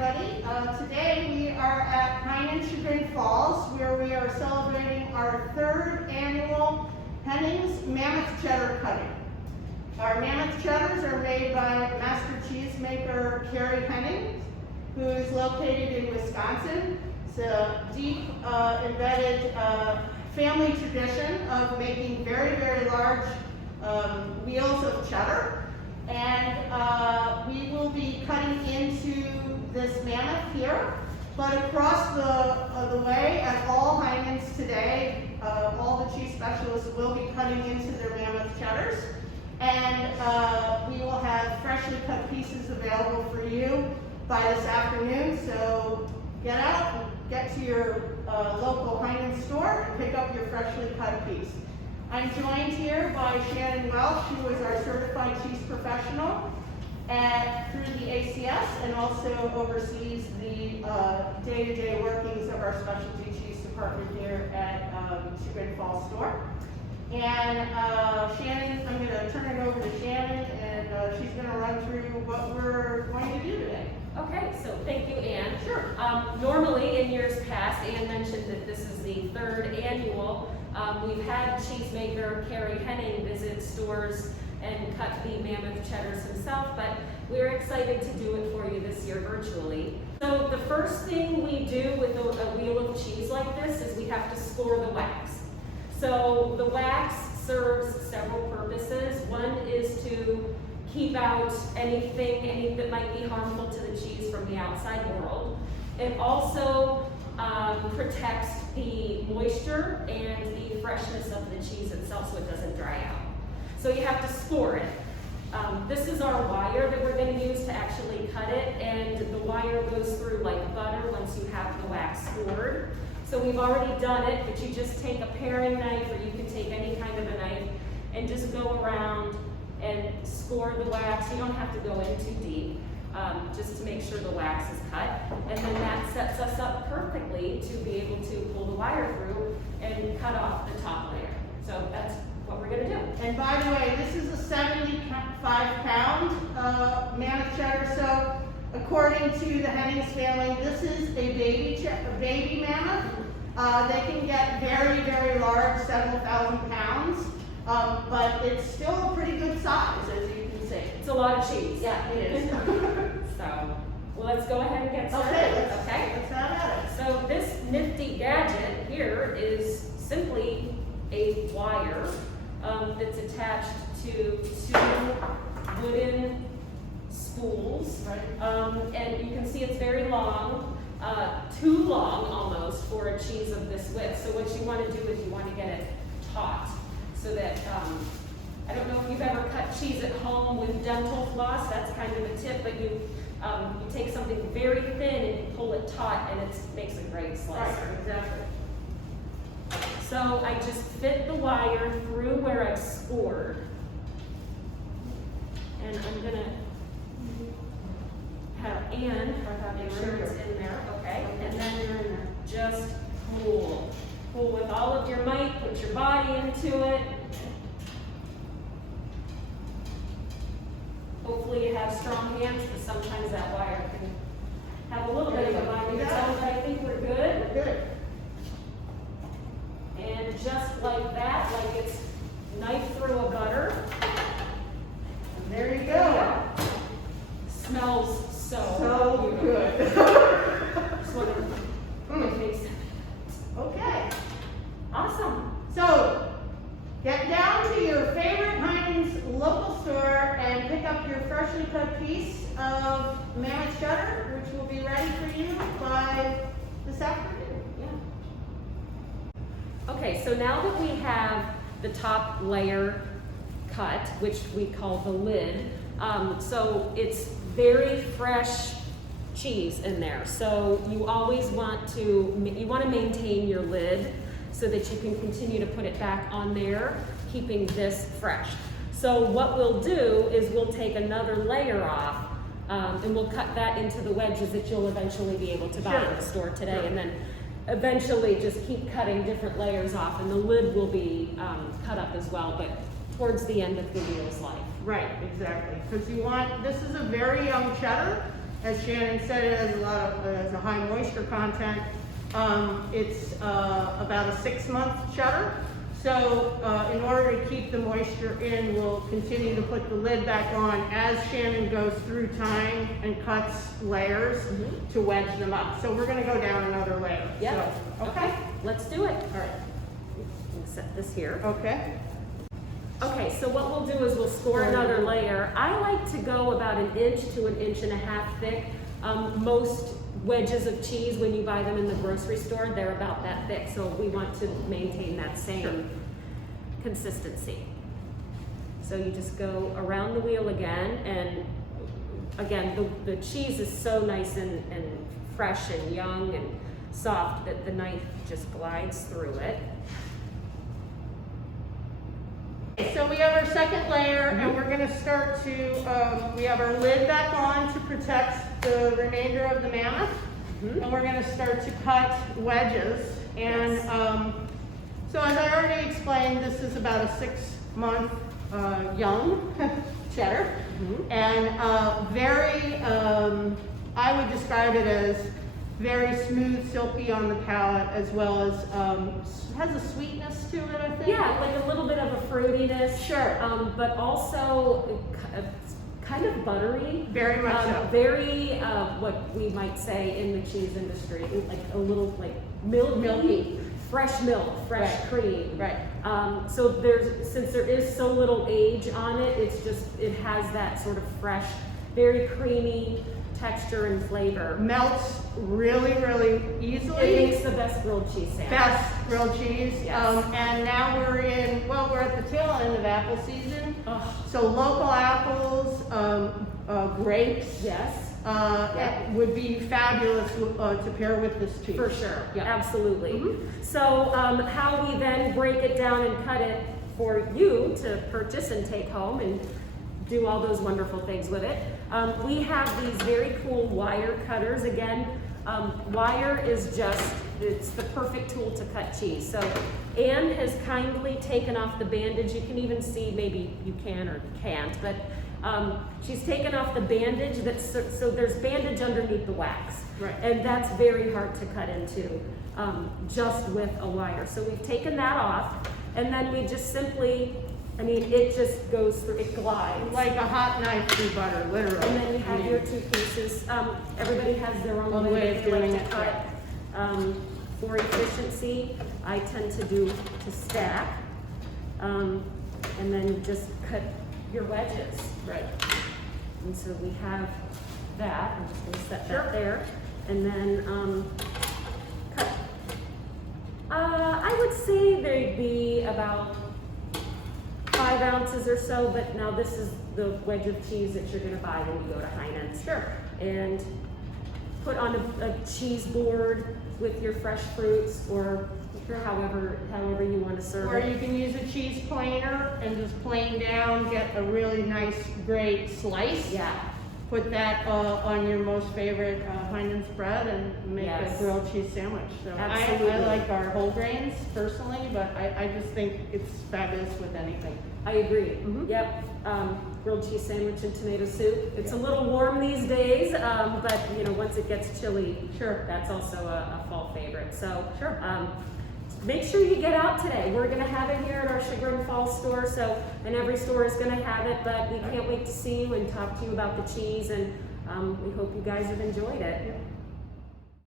everybody. Today we are at Heinen, Chagrin Falls, where we are celebrating our 3rd annual Henning's Mammoth Cheddar cutting. Our Mammoth Cheddars are made by Master Cheesemaker Kerry Henning, who is located in Wisconsin. It's a deep embedded family tradition of making very, very large wheels of cheddar. And we will be cutting into this mammoth here, but across the way at all Heinens today, all the cheese specialists will be cutting into their mammoth cheddars. And we will have freshly cut pieces available for you by this afternoon. So get out and get to your local Heinen store and pick up your freshly cut piece. I'm joined here by Shannon Welsh, who is our certified cheese professional through the ACS and also oversees the day-to-day workings of our specialty cheese department here at Chagrin Falls store. And Shannon, I'm going to turn it over to Shannon, and she's going to run through what we're going to do today. Okay, so thank you, Anne. Sure. Normally, in years past, Anne mentioned that this is the 3rd annual. We've had cheesemaker Kerry Henning visit stores and cut the Mammoth Cheddars himself, but we're excited to do it for you this year virtually. So the first thing we do with a wheel of cheese like this is we have to score the wax. So the wax serves several purposes. One is to keep out anything that might be harmful to the cheese from the outside world. It also protects the moisture and the freshness of the cheese itself so it doesn't dry out. So you have to score it. This is our wire that we're going to use to actually cut it, and the wire goes through like butter once you have the wax scored. So we've already done it, but you just take a paring knife, or you can take any kind of a knife, and just go around and score the wax. You don't have to go in too deep, just to make sure the wax is cut. And then that sets us up perfectly to be able to pull the wire through and cut off the top layer. So that's what we're gonna do. And by the way, this is a 75-pound mammoth cheddar. So according to the Henning's family, this is a baby mammoth. They can get very, very large, several thousand pounds, but it's still a pretty good size, as you can see. It's a lot of cheese. Yeah, it is. So, well, let's go ahead and get started. Okay, let's have at it. So this nifty gadget here is simply a wire that's attached to 2 wooden spools. Right. And you can see it's very long, too long almost for a cheese of this width. So what you want to do is you want to get it taut so that, I don't know if you've ever cut cheese at home with dental floss, that's kind of a tip, but you take something very thin and you pull it taut and it makes a great slicer. Right, exactly. So I just fit the wire through where I've scored. And I'm gonna have Anne make sure it's in there, okay? And then just pull. Pull with all of your might, put your body into it. Hopefully you have strong hands, because sometimes that wire can have a little bit of a mind of its own, but I think we're good. We're good. And just like that, like it's knife through a butter. And there you go. Smells so good. Just want to taste it. Okay. Awesome. So, get down to your favorite Heinen's local store and pick up your freshly cut piece of Mammoth Cheddar, which will be ready for you by this afternoon. Okay, so now that we have the top layer cut, which we call the lid, so it's very fresh cheese in there. So you always want to maintain your lid so that you can continue to put it back on there, keeping this fresh. So what we'll do is we'll take another layer off and we'll cut that into the wedges that you'll eventually be able to buy in the store today. And then eventually just keep cutting different layers off, and the lid will be cut up as well, but towards the end of the wheel's life. Right, exactly. Because you want, this is a very young cheddar, As Shannon said, it has has a high moisture content. It's about a 6-month cheddar. So in order to keep the moisture in, we'll continue to put the lid back on as Shannon goes through time and cuts layers to wedge them up. So we're gonna go down another layer. Yeah. So, okay. Let's do it. All right. We'll set this here. Okay. Okay, so what we'll do is we'll score another layer. I like to go about 1 inch to 1.5 inches thick. Most wedges of cheese, when you buy them in the grocery store, they're about that thick, so we want to maintain that same consistency. So you just go around the wheel again, and again, the cheese is so nice and fresh and young and soft that the knife just glides through it. So we have our second layer, and we're going to start to, we have our lid back on to protect the remainder of the mammoth, and we're going to start to cut wedges. And so as I already explained, this is about a 6-month young cheddar, and very, I would describe it as very smooth, silky on the palate, as well as has a sweetness to it, I think. Yeah, like a little bit of a fruitiness. Sure. But also kind of buttery. Very much so. Very, what we might say in the cheese industry, like a little like milky. Fresh milk, fresh cream. Right. So since there is so little age on it, it has that sort of fresh, very creamy texture and flavor. Melts really, really easily. It makes the best grilled cheese sandwich. Best grilled cheese. Yes. And now we're at the tail end of apple season. Oh. So local apples, grapes. Yes. Would be fabulous to pair with this cheese. For sure, Yeah. absolutely. So how we then break it down and cut it for you to purchase and take home and do all those wonderful things with it. We have these very cool wire cutters. Again, wire is it's the perfect tool to cut cheese. So Anne has kindly taken off the bandage. You can even see, maybe you can or can't, but she's taken off the bandage, so there's bandage underneath the wax. Right. And that's very hard to cut into just with a wire. So we've taken that off, and then we just simply, it just goes through, it glides. Like a hot knife through butter, literally. And then you have your 2 pieces. Everybody has their own way of they like doing to it, cut. For efficiency, I tend to stack, and then just cut your wedges. Right. And so we have that. I'm just going to set that there, and then cut. I would say there'd be about 5 ounces or so, but now this is the wedge of cheese that you're going to buy when you go to Heinen. Sure. And put on a cheese board with your fresh fruits, or however you want to serve Or it. you can use a cheese planer and just plane down, get a really nice, great slice. Yeah. Put that on your most favorite Heinen's bread and make a grilled cheese sandwich. So Absolutely. I like our whole grains personally, but I just think it's fabulous with anything. I agree. Yep. Grilled cheese sandwich and tomato soup. It's a little warm these days, but once it gets chilly, that's also a fall favorite. So make sure you get out today. We're going to have it here at our Chagrin Fall store, and every store is going to have it, but we can't wait to see you and talk to you about the cheese, and we hope you guys have enjoyed it.